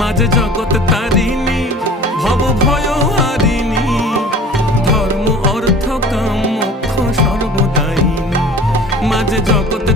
মাঝে জগৎ তারিণী, ভব ভয় হারিণী, ধর্ম অর্থ কাম মোক্ষ সর্বদায়িনী। মাঝে জগৎ